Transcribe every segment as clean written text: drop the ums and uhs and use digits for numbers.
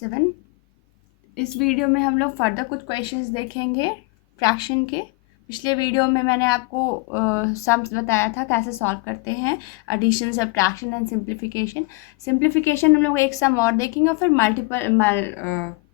7। इस वीडियो में हम लोग फर्दर कुछ क्वेश्चंस देखेंगे फ्रैक्शन के। पिछले वीडियो में मैंने आपको सम्स बताया था कैसे सॉल्व करते हैं, addition, subtraction and simplification. Simplification हम लोग एक सम और देखेंगे और फिर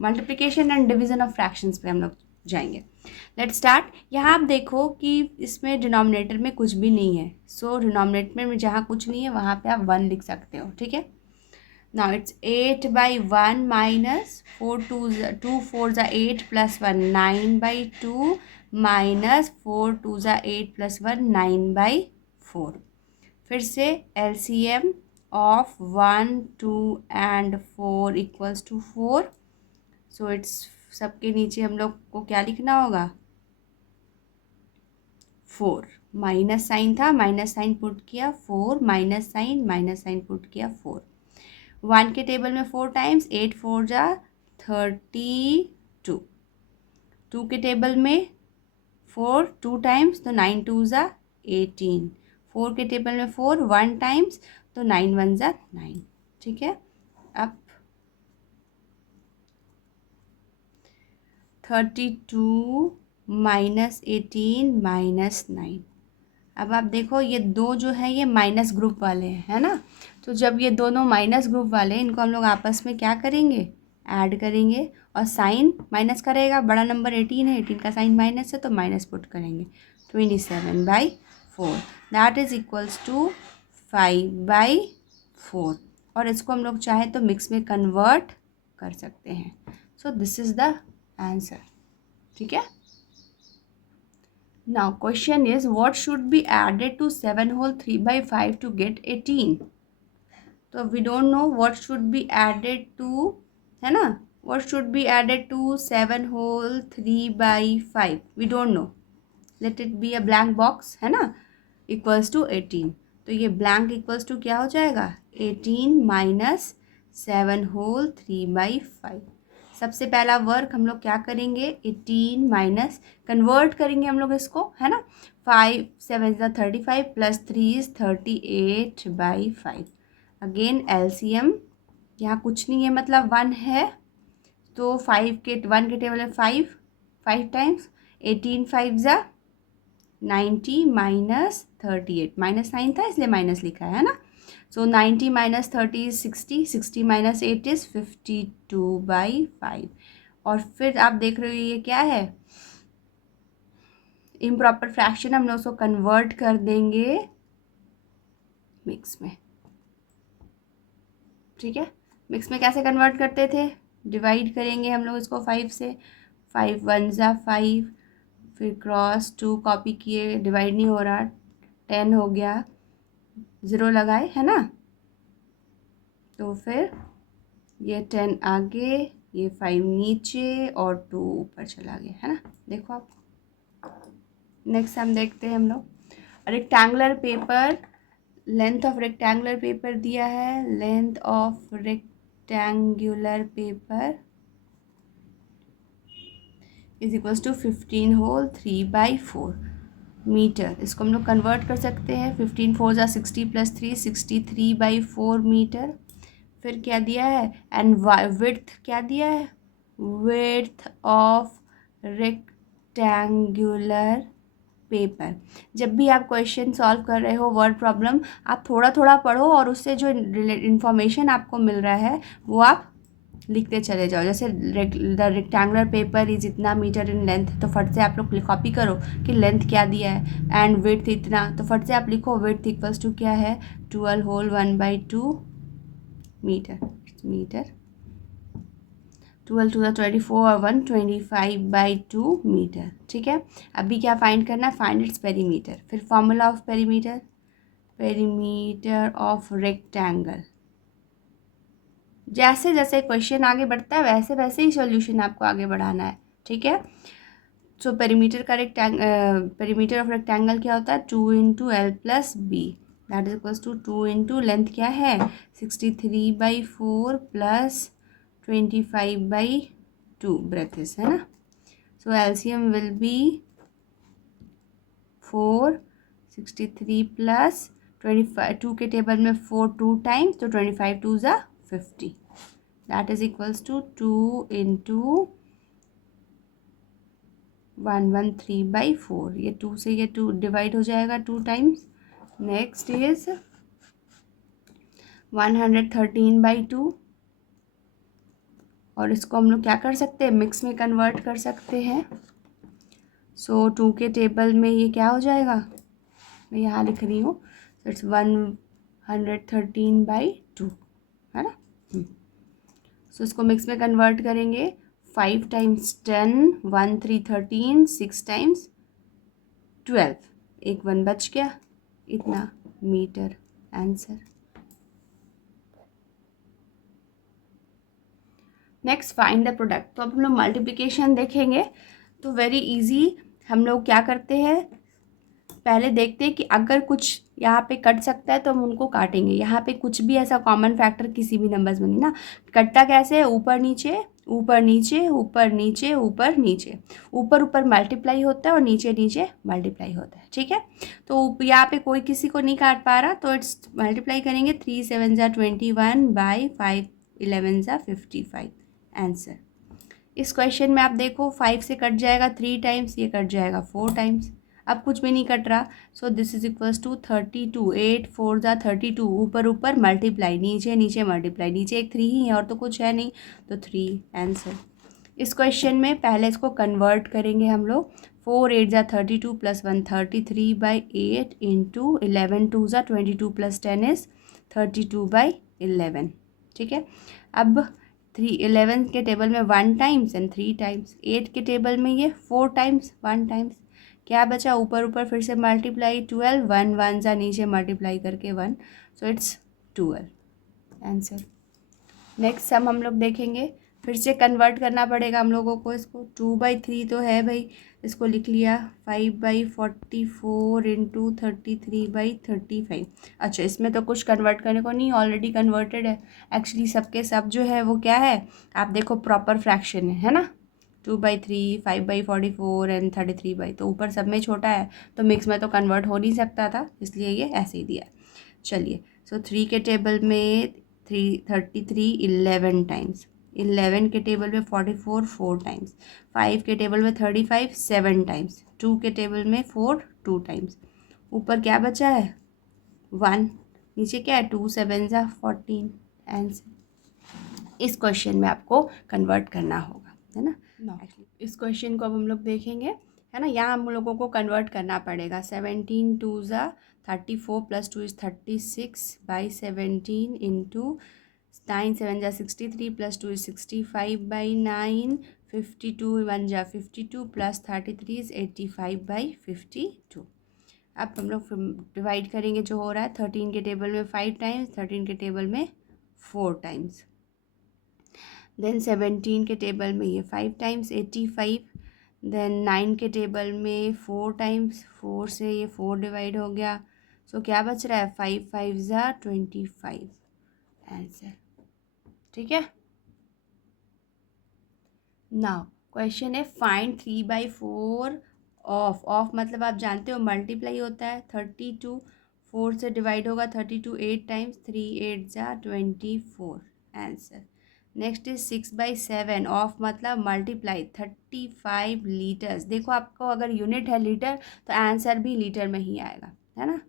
multiplication and division of fractions पे हम लोग जाएंगे। Let's start. यहाँ आप देखो कि इसमें डिनोमिनेटर में कुछ भी नहीं है, सो डिनोमिनेटर में जहाँ कुछ नहीं है वहाँ पे आप 1 लिख सकते हो, ठीक है। Now it's 8 by 1 minus 2 4 is 8 plus 1 9 by 2 minus 4 2 is 8 plus 1 9 by 4। फिर से LCM of 1 2 and 4 equals to 4। So it's सबके नीचे हम लोग को क्या लिखना होगा, 4। माइनस साइन था, माइनस साइन पुट किया 4, माइनस साइन पुट किया 4। 1 के टेबल में 4 टाइम्स, 8 4 जा 32। 2 के टेबल में 4 2 टाइम्स तो 9 2 जा 18। 4 के टेबल में 4 1 टाइम्स तो 9 1 जा 9, ठीक है। अब 32 माइनस 18 माइनस 9। अब आप देखो ये दो जो है ये माइनस ग्रुप वाले हैं, है ना। तो जब ये दोनों माइनस ग्रुप वाले हैं इनको हम लोग आपस में क्या करेंगे, ऐड करेंगे। और साइन माइनस करेगा, बड़ा नंबर 18 है, 18 का साइन माइनस है तो माइनस पुट करेंगे। 27/4 दैट इज इक्वल्स टू 5/4। और इसको हम लोग चाहे तो मिक्स में कन्वर्ट कर सकते हैं। So this is the answer, ठीक है। Now question is what should be added to 7 whole 3/5 to get 18? तो we don't know what should be added to, है ना, what should be added to 7 whole 3/5, we don't know, let it be a blank box, है ना, equals to 18। तो ये blank equals to क्या हो जाएगा, 18 माइनस 7 whole 3/5। सबसे पहला वर्क हम लोग क्या करेंगे, 18 माइनस कन्वर्ट करेंगे हम लोग इसको, है ना। 5 7 is 35 plus 3 is 38/5। Again LCM, यहाँ कुछ नहीं है मतलब 1 है, तो 1 के टेबल में 5 टाइम्स 18 5 जा 90 माइनस 38, माइनस 9 था इसलिए माइनस लिखा है ना। सो 90 माइनस 30 इज 60, 60 माइनस 8 इज 52/5। और फिर आप देख रहे हो ये क्या है, इम्प्रॉपर फ्रैक्शन, हम लोग उसको कन्वर्ट कर देंगे मिक्स में, ठीक है। मिक्स में कैसे कन्वर्ट करते थे, डिवाइड करेंगे हम लोग इसको 5 से, 5 1 जा 5, फिर क्रॉस 2 कॉपी किए, डिवाइड नहीं हो रहा, 10 हो गया, 0 लगाए, है ना। तो फिर ये 10 आगे, ये 5 नीचे और 2 ऊपर चला गया, है ना। देखो आप नेक्स्ट हम देखते हैं हम लोग rectangular paper. Length of rectangular paper दिया है, length of rectangular paper is equals to 15 whole 3/4 metre. इसको हम लोग कन्वर्ट कर सकते हैं, 15 4 जा 60 प्लस 3 63/4 मीटर। फिर क्या दिया है, एंड विड्थ क्या दिया है, विड्थ ऑफ रेक्टेंगुलर पेपर। जब भी आप क्वेश्चन सॉल्व कर रहे हो वर्ड प्रॉब्लम, आप थोड़ा थोड़ा पढ़ो और उससे जो इन्फॉर्मेशन आपको मिल रहा है वो आप लिखते चले जाओ। जैसे द रेक्टेंगुलर पेपर इज इतना मीटर इन लेंथ, तो फट से आप लोग कॉपी करो कि लेंथ क्या दिया है, एंड विड्थ इतना, तो फट से आप लिखो विड्थ इक्वल्स टू क्या है, 12 होल 1/2 मीटर। 12 2 24 और 1 25/2 मीटर, ठीक है। अभी क्या फाइंड करना है, फाइंड इट्स पेरीमीटर। फिर formula of perimeter, perimeter of rectangle. जैसे जैसे क्वेश्चन आगे बढ़ता है वैसे वैसे ही सॉल्यूशन आपको आगे बढ़ाना है, ठीक है। सो पेरीमीटर का पेरीमीटर ऑफ रेक्टेंगल क्या होता है, 2 × L + B that is equals to 2 × length क्या है 63/4 प्लस 25/2 ब्रेथेस, है ना। So LCM will be 4 63 plus 25, 2 के टेबल में 4 2 टाइम्स तो 25 2 जा 50। That is equals to 2 into 113/4। ये 2 से ये 2 डिवाइड हो जाएगा 2 टाइम्स। नेक्स्ट इज 113/2, और इसको हम लोग क्या कर सकते हैं, मिक्स में कन्वर्ट कर सकते हैं। सो 2 के टेबल में ये क्या हो जाएगा, मैं यहाँ लिख रही हूँ, इट्स 113/2, है ना। सो इसको मिक्स में कन्वर्ट करेंगे, 5 टाइम्स 10, 1 3 13, 6 टाइम्स 12, एक 1 बच गया, इतना metre answer. Next find the product. तो अब हम लोग मल्टीप्लिकेशन देखेंगे, तो वेरी इजी। हम लोग क्या करते हैं, पहले देखते हैं कि अगर कुछ यहाँ पे कट सकता है तो हम उनको काटेंगे। यहाँ पे कुछ भी ऐसा कॉमन फैक्टर किसी भी नंबर्स में नहीं ना, कटता कैसे है, ऊपर नीचे ऊपर नीचे ऊपर नीचे ऊपर नीचे, ऊपर ऊपर मल्टीप्लाई होता है और नीचे नीचे मल्टीप्लाई होता है, ठीक है। तो यहाँ पे कोई किसी को नहीं काट पा रहा, तो इट्स मल्टीप्लाई करेंगे, 3 7 ज़ा 21/5 11 ज़ा 55 आंसर। इस क्वेश्चन में आप देखो 5 से कट जाएगा 3 टाइम्स, ये कट जाएगा 4 टाइम्स, अब कुछ भी नहीं कट रहा। So this is equals to 32, 8 4 ज़ा 32, ऊपर ऊपर मल्टीप्लाई, नीचे नीचे मल्टीप्लाई, नीचे एक 3 ही है और तो कुछ है नहीं, तो 3 आंसर। इस क्वेश्चन में पहले इसको कन्वर्ट करेंगे हम लोग, 4 8 ज़ा 32 प्लस 1 33/8 इंटू 11 2 ज़ा 22 प्लस 10 इज़ 32/11, ठीक है। अब 11 के टेबल में 1 टाइम्स एंड 3 टाइम्स, 8 के टेबल में ये 4 टाइम्स 1 टाइम्स, क्या बचा, ऊपर ऊपर फिर से मल्टीप्लाई 12, 1 1 ज़ा नीचे मल्टीप्लाई करके 1, so it's 12 answer. Next sum हम लोग देखेंगे, फिर से कन्वर्ट करना पड़ेगा हम लोगों को इसको, 2/3 तो है भाई, इसको लिख लिया, 5/44 इंटू 33/35। अच्छा, इसमें तो कुछ कन्वर्ट करने को नहीं, ऑलरेडी कन्वर्टेड है। एक्चुअली सबके सब जो है वो क्या है, आप देखो प्रॉपर फ्रैक्शन है ना, 2/3 5/44 एंड 33, तो ऊपर सब में छोटा है, तो मिक्स में तो कन्वर्ट हो नहीं सकता था, इसलिए ये ऐसे ही दिया। चलिए, सो 3 के टेबल में 33 11 टाइम्स, 11 के टेबल में 44 4 टाइम्स, 5 के टेबल में 35 7 टाइम्स, 2 के टेबल में 4 2 टाइम्स, ऊपर क्या बचा है 1, नीचे क्या है 2 7 ज़ा 14 आंसर। इस क्वेश्चन में आपको कन्वर्ट करना होगा, है ना। इस क्वेश्चन को अब हम लोग देखेंगे, है ना। यहाँ हम लोगों को कन्वर्ट करना पड़ेगा, 17 2 ज़ा 34 प्लस 2 इज़ 36/17 इंटू 9 7 ज़ा 63 प्लस 2 इज़ 65/9, 52 1 ज़ा 52 प्लस 33 इज़ 85/52। अब हम लोग डिवाइड करेंगे, जो हो रहा है 13 के टेबल में 5 टाइम्स, 13 के टेबल में 4 टाइम्स, देन 17 के टेबल में ये 5 टाइम्स 85, देन 9 के टेबल में 4 टाइम्स, 4 से ये 4 डिवाइड हो गया, सो क्या बच रहा है 5 5 ज़ा 25 आंसर, ठीक है। नाउ क्वेश्चन है, फाइंड 3/4 ऑफ मतलब आप जानते हो मल्टीप्लाई होता है, 32 4 से डिवाइड होगा, 32 8 टाइम्स, 3 8 ज़ा 24 आंसर। नेक्स्ट इज 6/7 ऑफ मतलब मल्टीप्लाई, 35 लीटर्स। देखो आपको अगर यूनिट है लीटर तो आंसर भी लीटर में ही आएगा, है ना।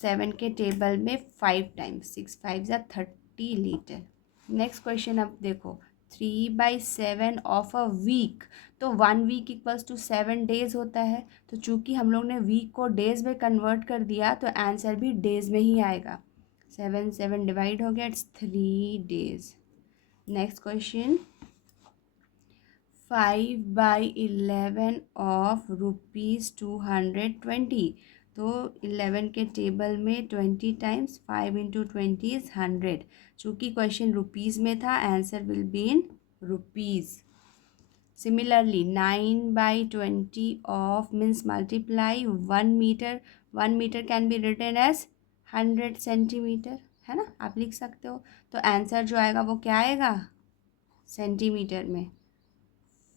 7 के टेबल में 5 टाइम्स, 6 5 ज़ा 30 लीटर। नेक्स्ट क्वेश्चन अब देखो, 3/7 ऑफ अ वीक, तो 1 वीक इक्वल्स टू 7 डेज होता है, तो चूंकि हम लोग ने वीक को डेज में कन्वर्ट कर दिया तो आंसर भी डेज में ही आएगा, 7 7 डिवाइड हो गया, it's 3 days. Next question, 5/11 of ₹220, तो 11 के टेबल में 20 टाइम्स, 5 इंटू 20 इज़ 100, चूँकि क्वेश्चन रुपीज़ में था, answer will be in rupees. Similarly 9/20 of means multiply 1 metre, 1 metre can be written as 100 centimetre, है ना, आप लिख सकते हो। तो आंसर जो आएगा वो क्या आएगा सेंटीमीटर में,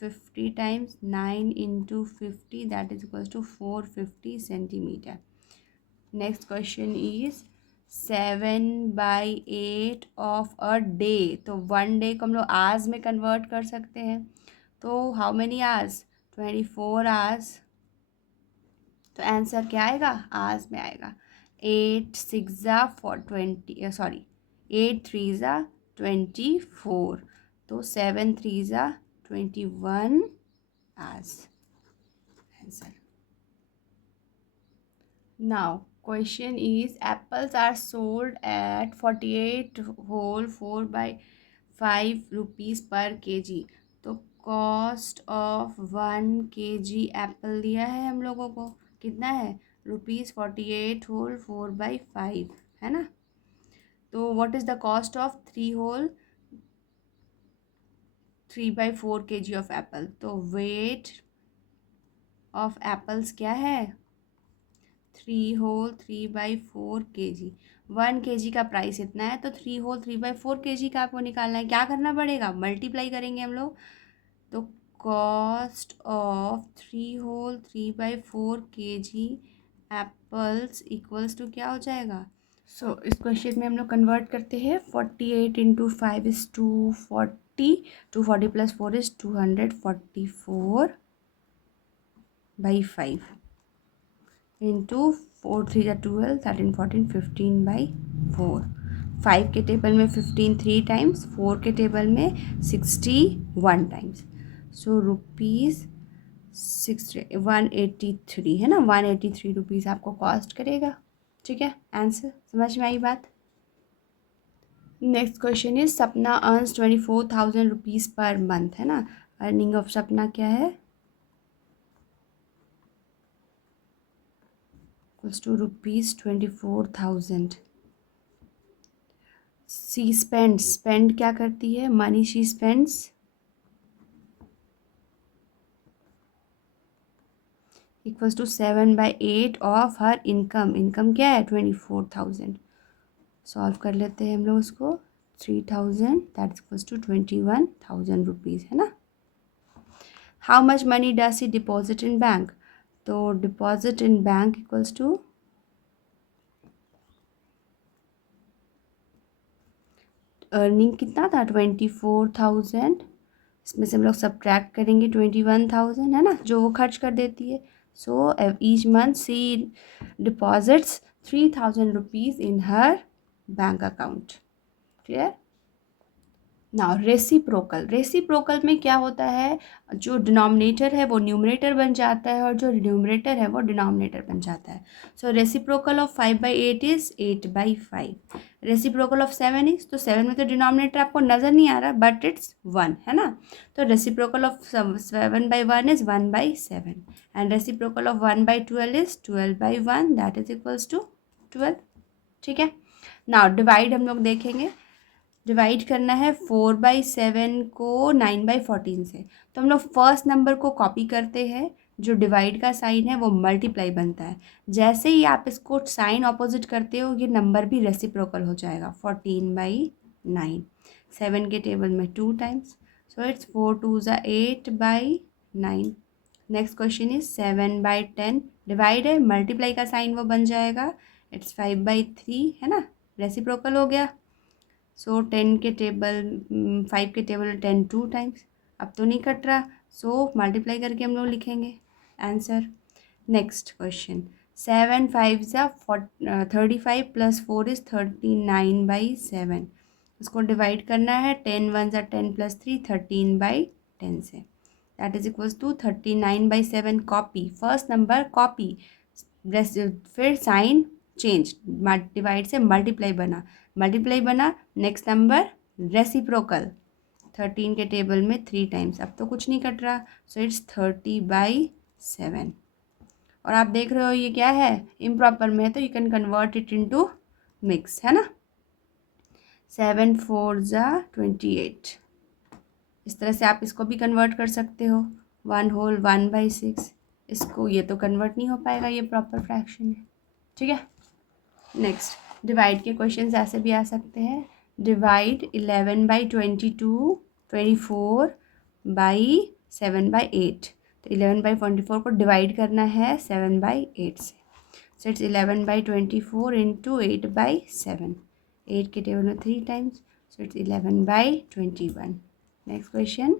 50 times 9 into 50, that is equals to 450 centimetre. Next question is 7/8 of a day. तो 1 डे को हम लोग आवर्स में कन्वर्ट कर सकते हैं। तो हाउ मेनी आवर्स? 24 आवर्स। तो आंसर क्या आएगा? आवर्स में आएगा। 8 3 ज़ा 24। तो 7 3 ज़ा 21 hours answer. Now, question is apples are sold at 48 whole 4 by 5 rupees per kg। तो कॉस्ट ऑफ 1 kg एप्पल दिया है हम लोगों को, कितना है? ₹48 होल 4/5, है ना। तो what is the cost of 3/4 kg of Apple? तो वेट ऑफ एप्पल्स क्या है? 3/4 kg। 1 kg का प्राइस इतना है, तो 3/4 kg का आपको निकालना है। क्या करना पड़ेगा? मल्टीप्लाई करेंगे हम लोग। तो cost of 3/4 kg apples equals to क्या हो जाएगा? इस क्वेश्चन में हम लोग कन्वर्ट करते हैं। 48 into 5 is 240। 240 plus 4 is 244/5 into 4 3 ज़ा 12, 13 14 15/4। 5 के टेबल में 15 3 टाइम्स, 4 के टेबल में 61 टाइम्स। सो ₹183 है ना। 183 आपको कॉस्ट करेगा। ठीक है, आंसर समझ में आई बात। नेक्स्ट क्वेश्चन इज सपना अर्न्स 24,000 रुपीज़ पर मंथ, है ना। अर्निंग ऑफ सपना क्या है? Equals to ₹24,000। सी स्पेंड क्या करती है? Money she spends equals to 7/8 of her income. Income क्या है? 24,000। सॉल्व कर लेते हैं हम लोग उसको। 3,000 दैट इक्वल्स टू 21,000 रुपीज़, है ना। How much money does she deposit in bank? तो deposit in bank equals to earning कितना था? 24,000। इसमें से हम लोग सब्ट्रैक्ट करेंगे 21,000, है ना, जो वो खर्च कर देती है। So each month she deposits 3,000 rupees in her bank account. Clear. Now reciprocal में क्या होता है? जो डिनोमिनेटर है वो न्यूमरेटर बन जाता है और जो न्यूमरेटर है वो डिनोमिनेटर बन जाता है। So reciprocal of 5/8 is 8/5। Reciprocal of 7 is, तो 7 में तो डिनोमिनेटर आपको नज़र नहीं आ रहा बट इट्स 1, है ना। तो reciprocal of 7/1 is 1/7 and reciprocal of 1/12 is 12/1 that is equals to 12। ठीक है। नाउ डिवाइड हम लोग देखेंगे। डिवाइड करना है 4/7 को 9/14 से। तो हम लोग फर्स्ट नंबर को कॉपी करते हैं, जो डिवाइड का साइन है वो मल्टीप्लाई बनता है। जैसे ही आप इसको साइन ऑपोजिट करते हो ये नंबर भी रेसिप्रोकल हो जाएगा। 14/9, 7 के टेबल में 2 times, so it's 4 2 8/9। Next question is 7/10। Divide है, मल्टीप्लाई का साइन वो बन जाएगा, इट्स 5/3, है ना, रेसिप्रोकल हो गया। सो 10 के टेबल 5 के टेबल में 10 2 टाइम्स, अब तो नहीं कट रहा, सो मल्टीप्लाई करके हम लोग लिखेंगे आंसर। नेक्स्ट क्वेश्चन 7 5 ज़ा 35 प्लस 4 इज़ 39/7। इसको डिवाइड करना है 10 1 ज़ा 10 प्लस 3 13/10 से, that is equals to 39/7। Copy first number copy, फिर साइन चेंज, डिवाइड से मल्टीप्लाई बना नेक्स्ट नंबर रेसिप्रोकल 13 के टेबल में 3 टाइम्स, अब तो कुछ नहीं कट रहा, सो इट्स 30/7। और आप देख रहे हो ये क्या है? इम्प्रॉपर में है, तो you can convert it into mix, है ना। 7 4 ज़ा 28। इस तरह से आप इसको भी कन्वर्ट कर सकते हो। 1 होल 1/6। इसको ये तो कन्वर्ट नहीं हो पाएगा, ये प्रॉपर फ्रैक्शन है। ठीक है। नेक्स्ट डिवाइड के क्वेश्चन ऐसे भी आ सकते हैं। डिवाइड 11/22 24/7/8। तो 11/24 को डिवाइड करना है 7/8 से। So it's 11/24 into 8/7. 8 के टेबल में 3 times, so it's 11/21. Next question,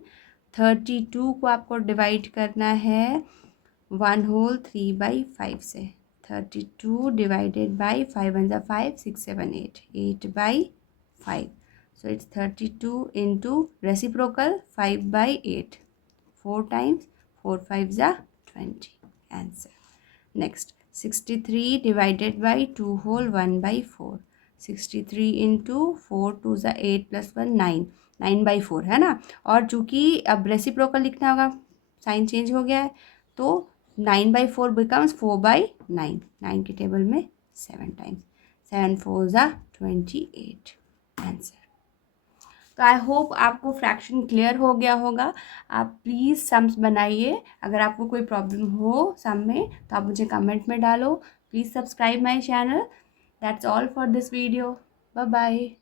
32 को आपको डिवाइड करना है 1/3/5 से. 32 divided by 5 1 5 6 7 8 8/5. So it's 32 into reciprocal 5/8. 4 times 4 5s are 20. Answer. Next, 63 divided by 2 whole 1/4. 63 into 4 2s are 8 plus 1 9. 9/4 है ना. और चूँकि अब रेसिप्रोकल लिखना होगा, साइन चेंज हो गया है, तो 9/4 becomes 4/9. 9 के टेबल में 7 टाइम्स. 7 4s are 28. आंसर. तो आई होप आपको फ्रैक्शन क्लियर हो गया होगा. आप प्लीज़ सम्स बनाइए. अगर आपको कोई प्रॉब्लम हो सम में तो आप मुझे कमेंट में डालो. Please subscribe my channel. That's all for this video. Bye bye.